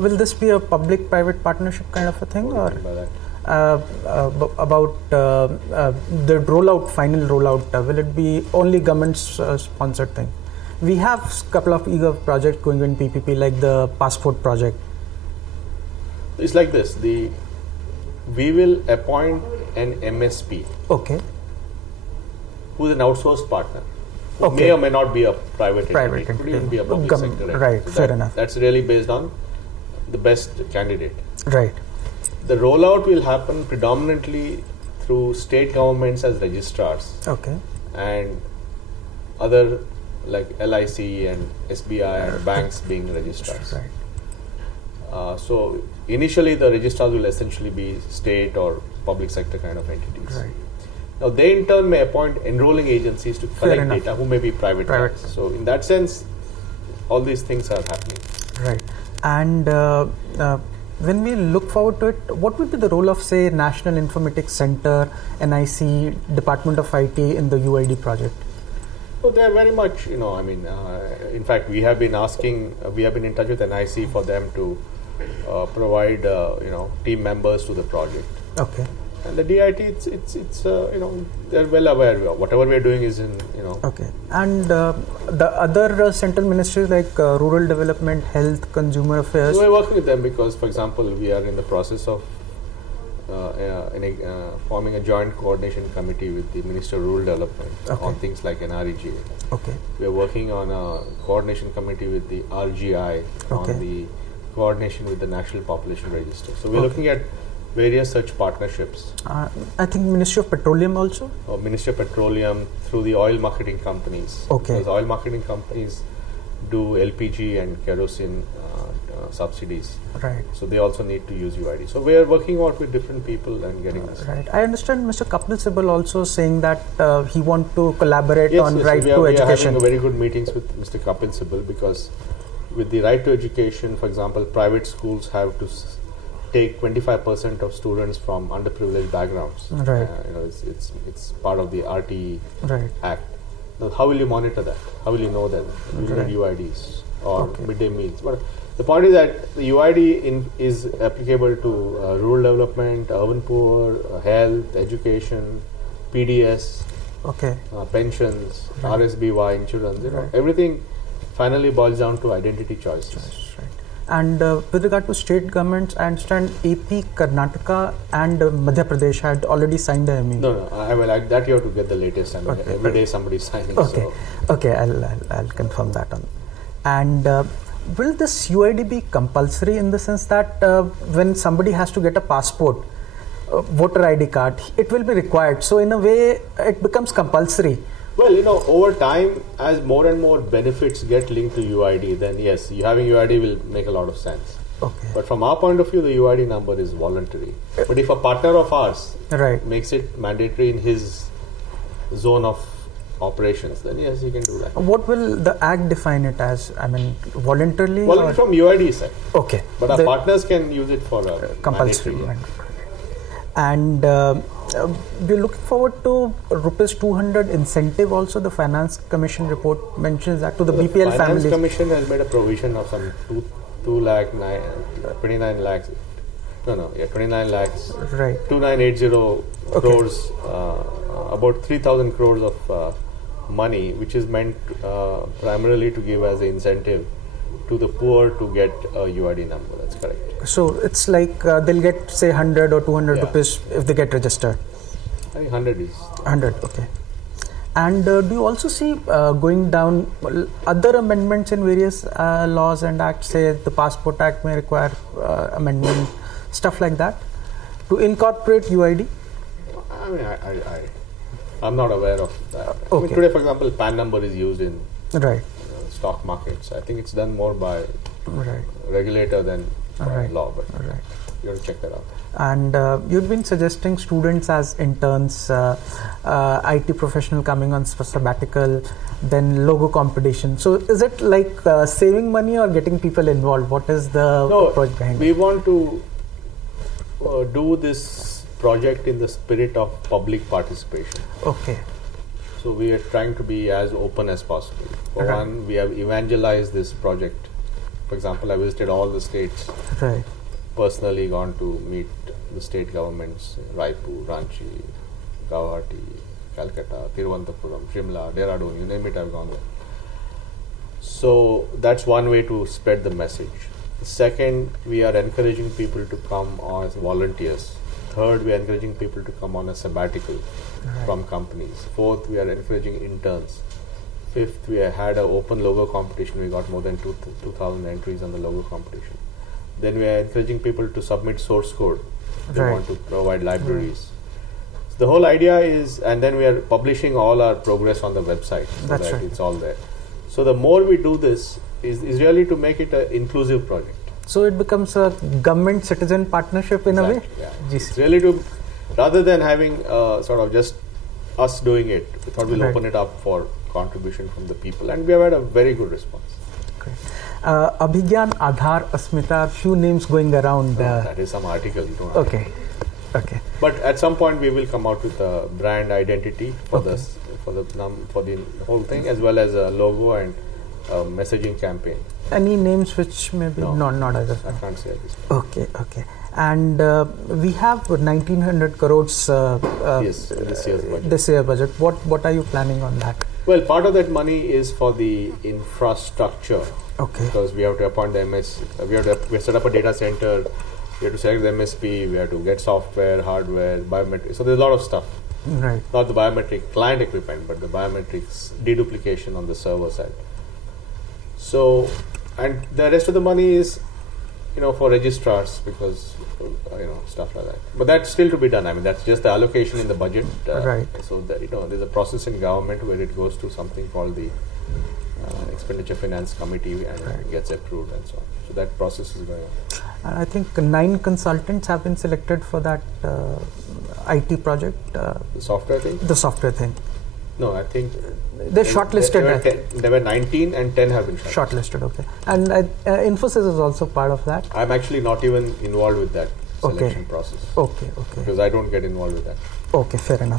Will this be a public-private partnership kind of a thing, What do you mean by that? about the final rollout? Will it be only government-sponsored thing? We have a couple of eager projects going in PPP, like the passport project. It's like this. We will appoint an MSP. Okay. Who's an outsourced partner. Okay. May or may not be a private entity. Entity. Could even be a public sector entity. Right, So fair enough. That's really based on the best candidate. Right. The rollout will happen predominantly through state governments as registrars Okay. and other like LIC and SBI and banks being registrars. Right. So initially the registrars will essentially be state or public sector kind of entities. Right. Now they in turn may appoint enrolling agencies to collect enough. data who may be private. So in that sense, all these things are happening. Right. And when we look forward to it, what would be the role of, say, National Informatics Center, NIC, Department of IT in the UID project? So they are very much, in fact, we have been in touch with NIC for them to provide, team members to the project. Okay. And the DIT, it's they're well aware. Whatever we're doing is in, Okay. And the other central ministries like Rural Development, Health, Consumer Affairs. So we're working with them because, for example, we are in the process of forming a joint coordination committee with the Minister of Rural Development on things like NREGA. Okay. We're working on a coordination committee with the RGI on the coordination with the National Population Register. So we're looking at various such partnerships. I think Ministry of Petroleum also? Ministry of Petroleum through the oil marketing companies. Okay. Because oil marketing companies do LPG and kerosene subsidies. Right. So they also need to use UID. So we are working out with different people and getting this. Right. I understand Mr. Kapil Sibal also saying that he want to collaborate on right to education. We are having very good meetings with Mr. Kapil Sibal because with the right to education, for example, private schools have to take 25% of students from underprivileged backgrounds. Right. It's part of the RTE Act. Now, how will you monitor that? How will you know that? You will get UIDs or midday meals. But the point is that the UID is applicable to rural development, urban poor, health, education, PDS, pensions, RSBY, insurance. Everything finally boils down to identity choices. And with regard to state governments, I understand AP, Karnataka and Madhya Pradesh had already signed the MOU. No, that you have to get the latest. Every day somebody is signing. Okay, I'll confirm that on. And will this UID be compulsory in the sense that when somebody has to get a passport, voter ID card, it will be required. So in a way, it becomes compulsory. Well, over time, as more and more benefits get linked to UID, then yes, having UID will make a lot of sense. Okay. But from our point of view, the UID number is voluntary. But if a partner of ours makes it mandatory in his zone of operations, then yes, he can do that. What will the Act define it as? I mean, voluntarily? Well, from UID side. Okay. But our partners can use it for a compulsory. And we're looking forward to Rs 200 incentive also. The Finance Commission report mentions that to the BPL families. The Finance Commission has made a provision of some 29 lakhs. 29 lakhs. Right. 2980 crores, about 3,000 crores of money, which is meant primarily to give as an incentive to the poor to get a UID number. That's correct. So it's like they'll get, say, 100 or 200 rupees if they get registered. I think 100 is. 100, okay. And do you also see going down other amendments in various laws and acts, say the Passport Act may require amendment, stuff like that, to incorporate UID? I mean, I'm not aware of that. I mean, today, for example, PAN number is used in stock markets. I think it's done more by regulator than law, but you have to check that out. And you've been suggesting students as interns, IT professional coming on sabbatical, then logo competition. So is it like saving money or getting people involved? What is the approach behind it? We want to do this project in the spirit of public participation. Okay. So we are trying to be as open as possible. For one, we have evangelized this project For example, I visited all the states. Right. Personally gone to meet the state governments, Raipur, Ranchi, Guwahati, Calcutta, Thiruvananthapuram, Shimla, Dehradun, you name it, I've gone there. So that's one way to spread the message. Second, we are encouraging people to come as volunteers. Third, we are encouraging people to come on a sabbatical from companies. Fourth, we are encouraging interns. Fifth, we had an open logo competition. We got more than 2,000 entries on the logo competition. Then we are encouraging people to submit source code. We want to provide libraries. So the whole idea is, and then we are publishing all our progress on the website so that it's all there. So the more we do this is really to make it an inclusive project. So it becomes a government-citizen partnership in a way? Yeah. It's really to, rather than having sort of just us doing it, we thought we'll open it up for contribution from the people, and we have had a very good response. Great. Abhigyan, Aadhaar, Asmita, few names going around. That is some article. You don't Okay. But at some point we will come out with a brand identity for the whole thing, as well as a logo and a messaging campaign. Any names which maybe not either? I can't say at this point. Okay. And we have 1,900 crores yes, this year's budget. This year budget. What are you planning on that? Well, part of that money is for the infrastructure. Okay. Because we have to appoint the MS, we have set up a data center, we have to select the MSP, we have to get software, hardware, biometrics. So there's a lot of stuff. Right. Not the biometric client equipment, but the biometrics deduplication on the server side. So, and the rest of the money is, for registrars, because, stuff like that. But that's still to be done. I mean, that's just the allocation in the budget. Right. So that, there's a process in government where it goes to something called the Expenditure Finance Committee and gets approved and so on. So that process is going on. And I think 9 consultants have been selected for that IT project. The software thing? The software thing. No, I think they're shortlisted. There were 19 and 10 have been shortlisted. Okay. And Infosys is also part of that. I'm actually not even involved with that selection process. Okay. Because I don't get involved with that. Okay, fair enough.